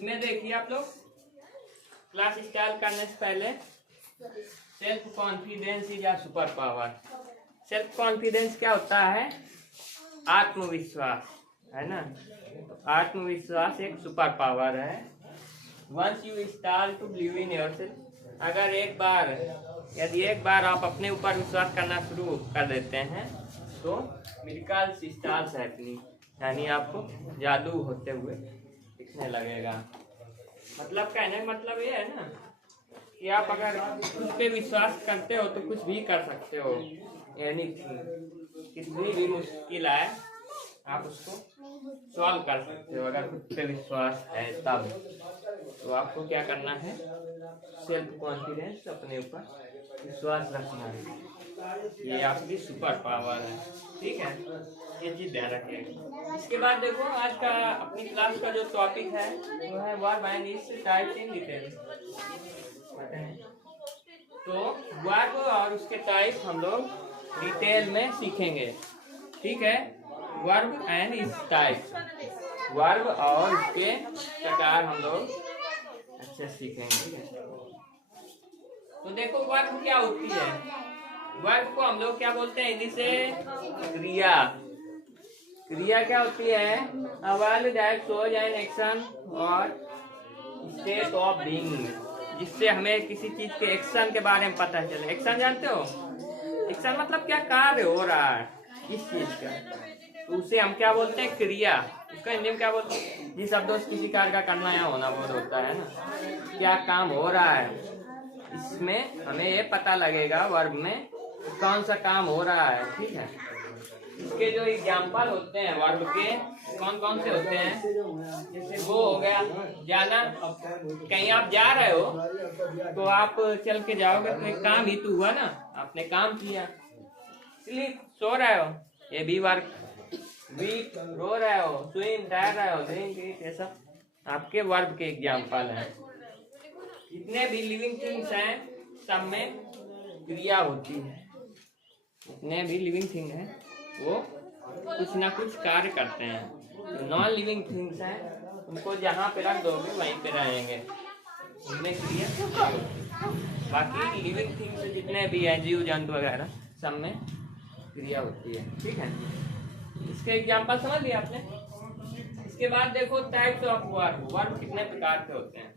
इसमें देखिए आप लोग क्लास स्टार्ट करने से पहले self confidence is a super power. Self confidence क्या होता है? आत्मविश्वास, है ना। आत्मविश्वास एक सुपर पावर है। Once you start to believe in yourself, अगर यदि एक बार आप अपने ऊपर विश्वास करना शुरू कर देते हैं तो मिरेकल्स स्टार्ट हैपनिंग, यानी आपको जादू होते हुए दिखने लगेगा। मतलब कहने का मतलब ये है ना कि आप अगर खुद पे विश्वास करते हो तो कुछ भी कर सकते हो। एनीथिंग, कितनी भी मुश्किल आए आप उसको सॉल्व कर सकते हो अगर खुद पे विश्वास है तब। तो आपको क्या करना है? सेल्फ कॉन्फिडेंस, अपने ऊपर विश्वास रखना है। ये आपकी सुपर पावर है, ठीक है। ये चीज ध्यान रखिएगा। इसके बाद देखो आज का अपनी क्लास का जो टॉपिक है वो है verb and its types in detail. तो वर्ब और उसके टाइप हम लोग डिटेल में सीखेंगे, ठीक है। Verb and it's type, verb और उसके प्रकार हम लोग अच्छे सीखेंगे, ठीक है। तो देखो वर्ब क्या होती है? वर्ब को हम लोग क्या बोलते हैं? हिंदी से क्रिया। क्रिया क्या होती है? A verb that shows an action और स्टेट ऑफ बीइंग, जिससे हमें किसी चीज के एक्शन के बारे में पता चले। एक्शन जानते हो? एक्शन मतलब क्या कार्य हो रहा है इस चीज का, तो उसे हम क्या बोलते हैं? क्रिया। उसका हिंदी में क्या बोलते हैं? जिस शब्दों से किसी कार्य का करना या होना बोध होता है ना, क्या काम हो रहा है, इसमें हमें ये पता लगेगा वर्ब में कौन सा काम हो रहा है, ठीक है। इसके जो एग्जाम्पल होते हैं वर्ब के, कौन कौन से होते हैं? जैसे वो हो गया जाना, कहीं आप जा रहे हो तो आप चल के जाओगे तो एक काम ही तो हुआ ना, आपने काम किया। स्लीप, सो रहे हो, ये भी वर्ब। वीक, रो रहे हो। स्विम, तैर रहे हो। ड्रिंक, ईट, ये सब आपके वर्ब के एग्जाम्पल हैं। जितने भी लिविंग थिंग्स हैं सब में क्रिया होती है। जितने भी लिविंग थिंग हैं वो कुछ ना कुछ कार्य करते हैं। नॉन लिविंग थिंग्स हैं उनको जहाँ पे रख दोगे वहीं पे रहेंगे, उनमें क्रिया। बाकी लिविंग थिंग्स जितने भी हैं, जीव जंतु वगैरह, सब में क्रिया होती है, ठीक है। इसके एग्जाम्पल समझ लिया आपने। इसके बाद देखो टाइप्स ऑफ वर्ब। वर्ब कितने प्रकार के होते हैं?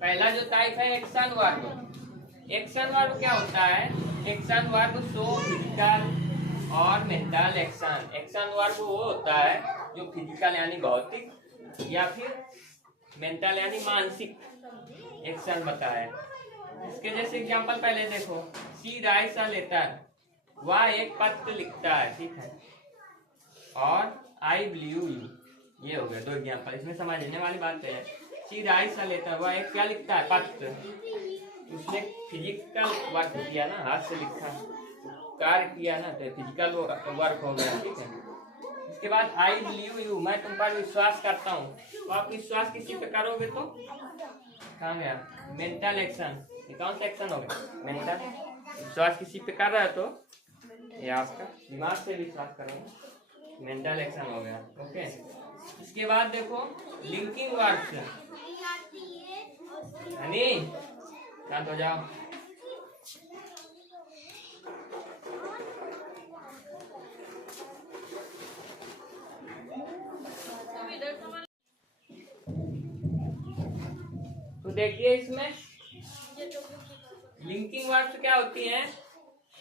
पहला जो टाइप है एक्शन वर्ब। एक्शन वर्ब क्या होता है? एक्शन वर्ब शो फिजिकल और मेंटल एक्शन। एक्शन वर्ब वो होता है जो फिजिकल यानी भौतिक या फिर मेंटल यानी मानसिक एक्शन बताए। इसके जैसे एग्जाम्पल पहले देखो, शी राइट्स अ लेटर, वह एक पत्र लिखता है, ठीक है। और आई बिलीव यू, ये हो गया दो एग्जाम्पल। इसमें समझने वाली बात है, शी राइट्स अ लेटर, वह एक क्या लिखता है? पत्र। उसने फिजिकल वर्क किया ना, हाथ से लिखा, कार्य किया ना, तो फिजिकल वर्क हो गया, ठीक है। इसके बाद आई बिलीव यू, मैं तुम पर विश्वास करता हूँ। तो आप विश्वास किसी पे करोगे तो कहाँ गया? Mental action. ये कौन सा एक्शन हो गया? मेंटल। विश्वास किसी पे कर रहा है तो ये आपका दिमाग से विश्वास करोगे, मेंटल एक्शन हो गया, ओके। इसके बाद देखो लिंकिंग वर्ब्स। हनी शांत हो जाओ। तो देखिए इसमें लिंकिंग वर्ब्स क्या होती हैं?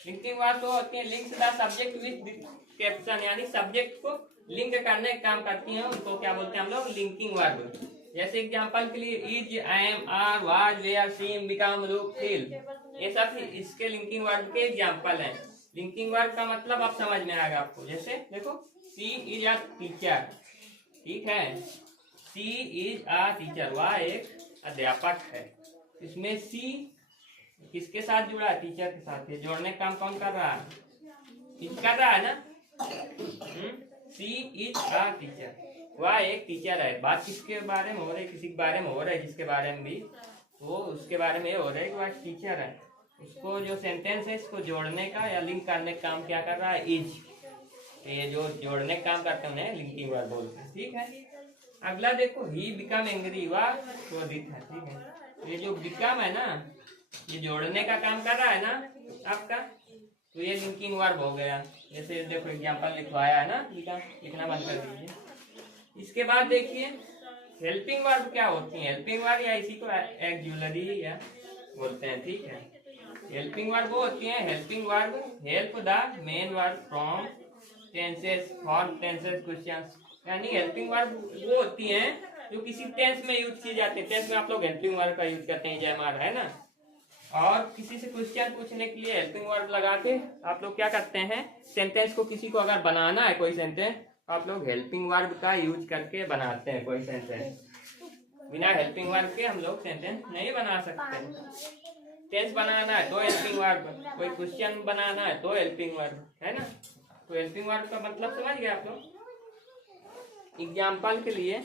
लिंकिंग वर्ब्स वो होती हैं links the subject with caption, यानी सब्जेक्ट को लिंक करने का काम करती हैं, उनको क्या बोलते हैं हम लोग? Linking verb. जैसे एग्जांपल के लिए is, am, are, was, were, seem, become, look, feel, ये सब इसके लिंकिंग वर्ब के एग्जांपल हैं। लिंकिंग वर्ब का मतलब आप समझ में आएगा आपको। जैसे देखो सी इज अ टीचर, ठीक है। सी इज अ टीचर, वह एक अध्यापक है। इसमें सी किसके साथ जुड़ा है? टीचर के साथ। ये जोड़ने का काम कौन कर रहा है? कर रहा है ना। सी इज अ टीचर, वह एक टीचर है। बात किसके बारे में हो रही है? किसी के बारे में हो रहा है जिसके बारे में भी वो उसके बारे में हो रहा है कि वह टीचर है। उसको जो सेंटेंस है इसको जोड़ने का या लिंक करने का काम क्या कर रहा है? इज। ये जो जोड़ने का काम करते हैं लिंकिंग वर्ब बोलते हैं, ठीक है। अगला देखो, ही बिकम एंग्री, वह क्रोधित है। ठीक है, ये जो बिकम है ना, ये जोड़ने का काम कर रहा है ना आपका, तो ये लिंकिंग वर्ब हो गया। जैसे देखो एग्जांपल लिखवाया है ना, लिखना बंद कर दीजिए। इसके बाद देखिए हेल्पिंग वर्ब क्या होती है। हेल्पिंग वर्ब या इसी को एक्जुलरी या बोलते हैं। ठीक है, हेल्पिंग वर्ब वो होती है, helping verb help the main verb from tenses for tenses questions. यानी हेल्पिंग वर्ब वो होती है जो किसी टेंस में यूज की जाती है। टेंस में आप लोग हेल्पिंग वर्ब का यूज करते हैं, जयमार है ना। और किसी से क्वेश्चन पूछने के लिए हेल्पिंग वर्ब लगा के आप लोग क्या करते हैं, सेंटेंस को किसी को अगर बनाना है कोई सेंटेंस, आप लोग हेल्पिंग वर्ब का यूज करके बनाते हैं कोई सेंटेंस। बिना हेल्पिंग वर्ब के हम लोग सेंटेंस नहीं बना सकते। टेंस बनाना है तो हेल्पिंग वर्ब, कोई क्वेश्चन बनाना है तो हेल्पिंग वर्ब, है ना। तो हेल्पिंग वर्ब का मतलब समझ गए आप लोग। एग्जाम्पल के लिए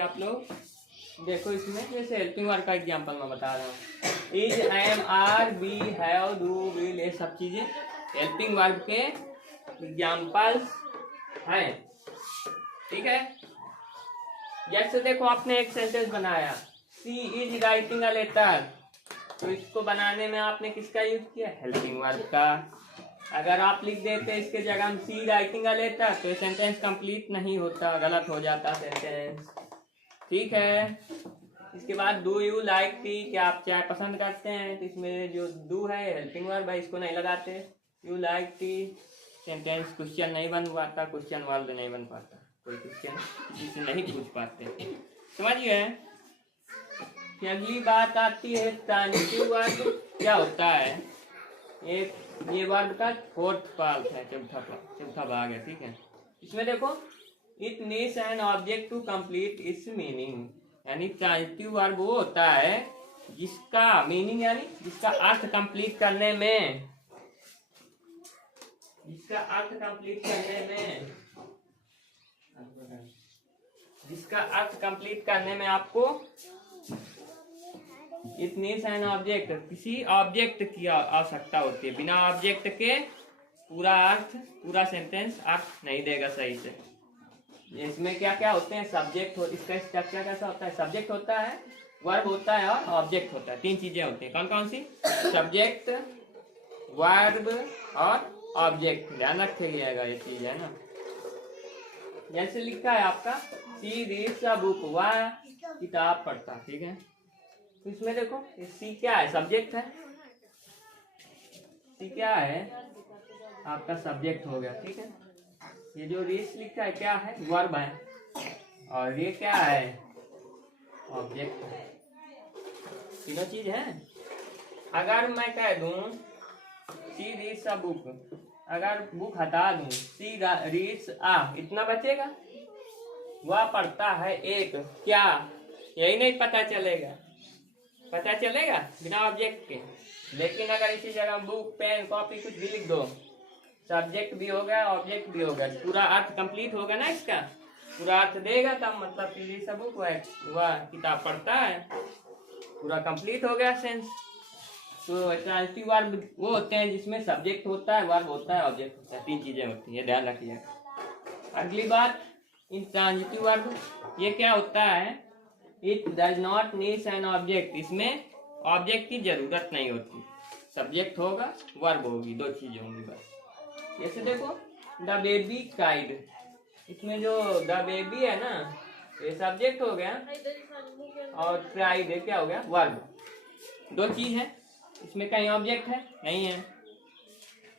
आप लोग देखो, इसमें जैसे हेल्पिंग वर्ब का एग्जाम्पल मैं बता रहा हूँ। Is, am, are, be, have, do, will, ये सब चीजें हेल्पिंग वर्ब के एग्जाम्पल्स हैं। ठीक है, जैसे देखो आपने एक सेंटेंस बनाया, सी इज राइटिंग अ लेटर, तो इसको बनाने में आपने किसका यूज किया, हेल्पिंग वर्ब का। अगर आप लिख देते इसके जगह हम सी राइटिंग अ लेटर, तो सेंटेंस कंप्लीट नहीं होता, गलत हो जाता सेंटेंस। ठीक है, इसके बाद डू यू लाइक टी, क्या आप चाय पसंद करते हैं, तो इसमें जो डू है हेल्पिंग वर्ब है, इसको नहीं लगाते। You like T, sentence question नहीं बन पाता, क्वेश्चन वर्ब नहीं बन पाता, कोई क्वेश्चन किसी से नहीं पूछ पाते। समझ गए। अगली बात आती है ट्रांजिटिव वर्ब क्या होता है। ये वर्ब का फोर्थ पार्ट है, चौथा भाग है। ठीक है, इसमें देखो, it needs an object to complete its meaning. यानी ट्रांजिटिव वर्ब वो होता है जिसका मीनिंग यानी जिसका अर्थ कंप्लीट करने में, जिसका अर्थ कंप्लीट करने में आपको इट नीड्स एन ऑब्जेक्ट, किसी ऑब्जेक्ट की आवश्यकता होती है। बिना ऑब्जेक्ट के पूरा अर्थ, पूरा सेंटेंस अर्थ नहीं देगा सही से। इसमें क्या क्या होते हैं, सब्जेक्ट हो, इसका स्ट्रक्चर कैसा होता है, सब्जेक्ट होता है, वर्ब होता है और ऑब्जेक्ट होता है। तीन चीजें होती हैं। कौन कौन सी, सब्जेक्ट, वर्ब और ऑब्जेक्ट। ध्यान रखिएगा ये चीज, है ना। जैसे लिखा है आपका, सी रीड्स अ बुक, वह किताब पढ़ता। ठीक है, तो इसमें देखो सी क्या है, सब्जेक्ट है। सी क्या है, आपका सब्जेक्ट हो गया। ठीक है, ये जो रीड्स लिखा है क्या है, वर्ब है, और ये क्या है, ऑब्जेक्ट है। तीनों चीज है। अगर मैं कह दूं सी रीड्स अ बुक, अगर बुक हटा दूं, सी रीड्स आ, इतना बचेगा। वह पढ़ता है एक, क्या, यही नहीं पता चलेगा बिना ऑब्जेक्ट के। लेकिन अगर इसी जगह बुक, पेन, कॉपी कुछ भी लिख दो, सब्जेक्ट भी हो गया, ऑब्जेक्ट भी हो गया, पूरा अर्थ कंप्लीट होगा ना, इसका पूरा अर्थ देगा, तब मतलब कि सब बुक वह किताब पढ़ता है, पूरा कंप्लीट हो गया सेंस। तो ट्रांजिटिव वर्ब वो होते हैं जिसमें सब्जेक्ट होता है, वर्ब होता है, ऑब्जेक्ट होता है, तीन चीजें होती है, ध्यान रखिएगा। अगली बात, इन ट्रांजिटिव वर्ब ये क्या होता है, it does not needs an object, इसमें ऑब्जेक्ट की जरूरत नहीं होती, सब्जेक्ट होगा, वर्ब होगी, दो चीजें होंगी बस। जैसे देखो, द बेबी क्राइड, इसमें जो द बेबी है ना, ये सब्जेक्ट हो गया, और क्राइड है क्या हो गया, वर्ब। दो चीज है, इसमें कहीं ऑब्जेक्ट है नहीं है,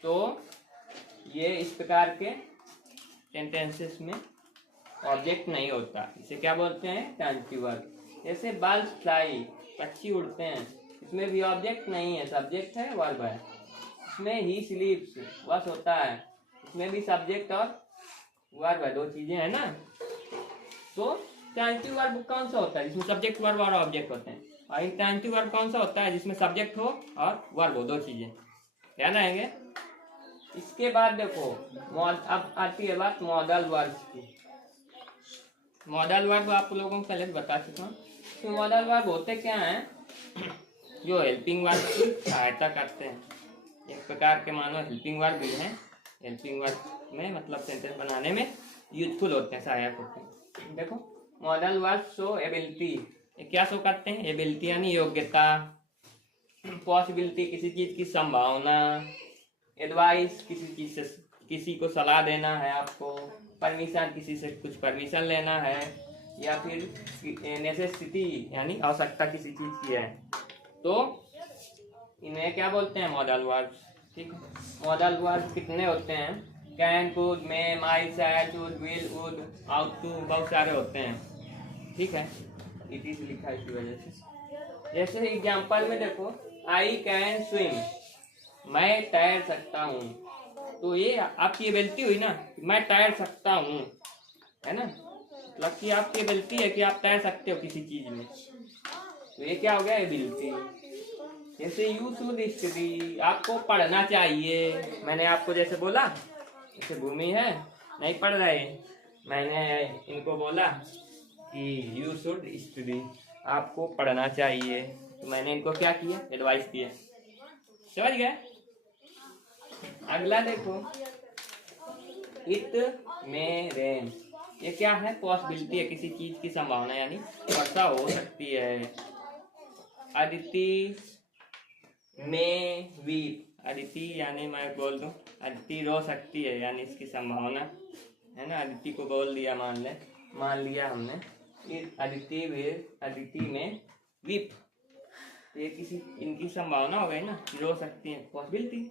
तो ये इस प्रकार के सेंटेंसेस में ऑब्जेक्ट नहीं होता, इसे क्या बोलते हैं, ट्रांजिटिव वर्ब। जैसे बर्ड्स फ्लाई, पक्षी उड़ते हैं, इसमें भी ऑब्जेक्ट नहीं है, सब्जेक्ट है, वर्ब है। इसमें ही स्लीप्स, वह सोता है, इसमें भी सब्जेक्ट और वर्ब है, दो चीजें है ना। तो ट्रांजिटिव वर्ब कौन सा होता है जिसमें सब्जेक्ट, वर्ब और ऑब्जेक्ट होते हैं, और इंट्रांजिटिव वर्ब कौन सा होता है जिसमें सब्जेक्ट हो और वर्ब हो, दो चीजें, ध्यान रहेंगे। इसके बाद देखो अब आती है बात मॉडल वर्ब्स की। मॉडल वर्ब आप लोगों को पहले बता चुका हूँ। तो मॉडल वर्ब होते क्या हैं, जो हेल्पिंग वर्ब की सहायता करते हैं। एक प्रकार के मानो हेल्पिंग वर्ब भी हैं। हेल्पिंग वर्ब में मतलब सेंटेंस बनाने में यूजफुल होते हैं, सहायक होते हैं। देखो मॉडल वर्ब शो एबिलिटी, ये क्या शो करते हैं, एबिलिटी यानी योग्यता, पॉसिबिलिटी किसी चीज की संभावना, एडवाइस किसी चीज से किसी को सलाह देना है आपको, परमिशन किसी से कुछ परमिशन लेना है, या फिर नेसेसिटी यानी आवश्यकता किसी चीज की है, तो इन्हें क्या बोलते हैं, मॉडल वर्ब्स। ठीक है, मॉडल वर्ब्स कितने होते हैं, can, could, may, might, shall, would, will, would, ought to, बहुत सारे होते हैं। ठीक है, इट इज लिखा है इसी वजह से। जैसे एग्जांपल में देखो, आई कैन स्विम, मैं तैर सकता हूँ, तो ये आपकी एबिलिटी हुई ना, मैं तैर सकता हूँ, है ना, मतलब कि आपकी एबिलिटी है कि आप तैर सकते हो किसी चीज में, तो ये क्या हो गया, एबिलिटी। जैसे यू शुड स्टडी, आपको पढ़ना चाहिए, मैंने आपको जैसे बोला, जैसे भूमि है नहीं पढ़ रहे, मैंने इनको बोला कि यू शुड स्टडी, आपको पढ़ना चाहिए, तो मैंने इनको क्या किया, एडवाइस किया। समझ गए। अगला देखो, इट मे रेन, ये क्या है, पॉसिबिलिटी है, किसी चीज की संभावना यानी वर्षा हो सकती है। अदिति में वीप, अदिति यानी मैं बोल दूं अदिति रो सकती है, यानी इसकी संभावना है ना, अदिति को बोल दिया, मान लिया हमने, अदिति में वीप, ये किसी इनकी संभावना हो गई ना, रो सकती है, पॉसिबिलिटी।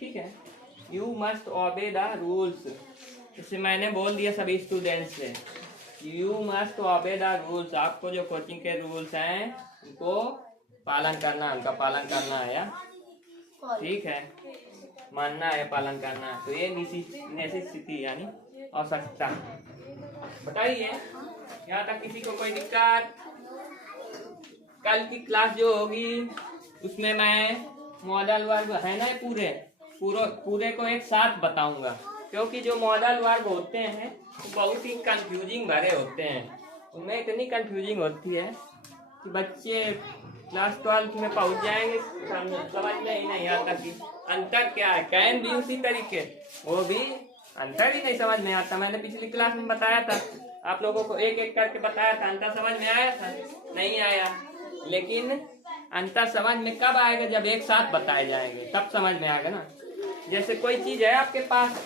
ठीक है, you must obey the rules, जैसे मैंने बोल दिया सभी स्टूडेंट्स से, you must obey the rules, आपको जो कोचिंग के रूल्स हैं उनको पालन करना, उनका पालन करना है या ठीक है, मानना है, पालन करना है, तो ये नेसेसिटी यानी आवश्यकता। बताइए यहाँ तक किसी को कोई दिक्कत। कल की क्लास जो होगी उसमें मैं मॉडल वर्ब है ना पूरे को एक साथ बताऊंगा, क्योंकि जो मॉडल वर्ब होते हैं वो बहुत ही कंफ्यूजिंग भरे होते हैं, उनमें इतनी कंफ्यूजिंग होती है कि बच्चे क्लास 12 में पहुंच जाएंगे, समझ में ही नहीं आता कि अंतर क्या है। कैन भी उसी तरीके, वो भी अंतर ही नहीं समझ में आता। मैंने पिछली क्लास में बताया था, आप लोगों को एक एक करके बताया था, अंतर समझ में आया था, नहीं आया, लेकिन अंतर समझ में कब आएगा, जब एक साथ बताए जाएंगे तब समझ में आएगा ना। जैसे कोई चीज है आपके पास,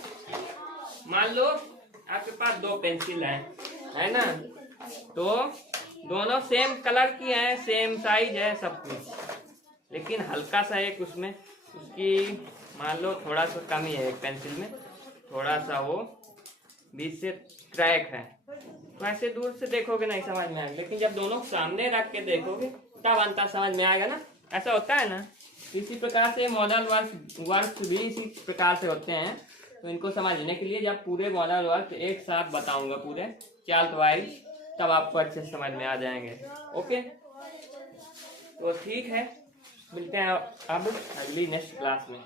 मान लो आपके पास 2 पेंसिल है ना, तो दोनों सेम कलर की हैं, सेम साइज है सब कुछ, लेकिन हल्का सा एक उसमें उसकी मान लो थोड़ा सा कमी है, एक पेंसिल में थोड़ा सा वो बीच से क्रैक है, तो ऐसे दूर से देखोगे नहीं समझ में आएगा, लेकिन जब दोनों सामने रख के देखोगे तब अंतर समझ में आएगा ना, ऐसा होता है ना। इसी प्रकार से मॉडल वर्ब्स भी इसी प्रकार से होते हैं, तो इनको समझने के लिए जब पूरे मॉडल वर्ब्स एक साथ बताऊंगा पूरे चार्ट वाइज, तब आपको अच्छे से समझ में आ जाएंगे। ओके, तो ठीक है, मिलते हैं अब अगली नेक्स्ट क्लास में।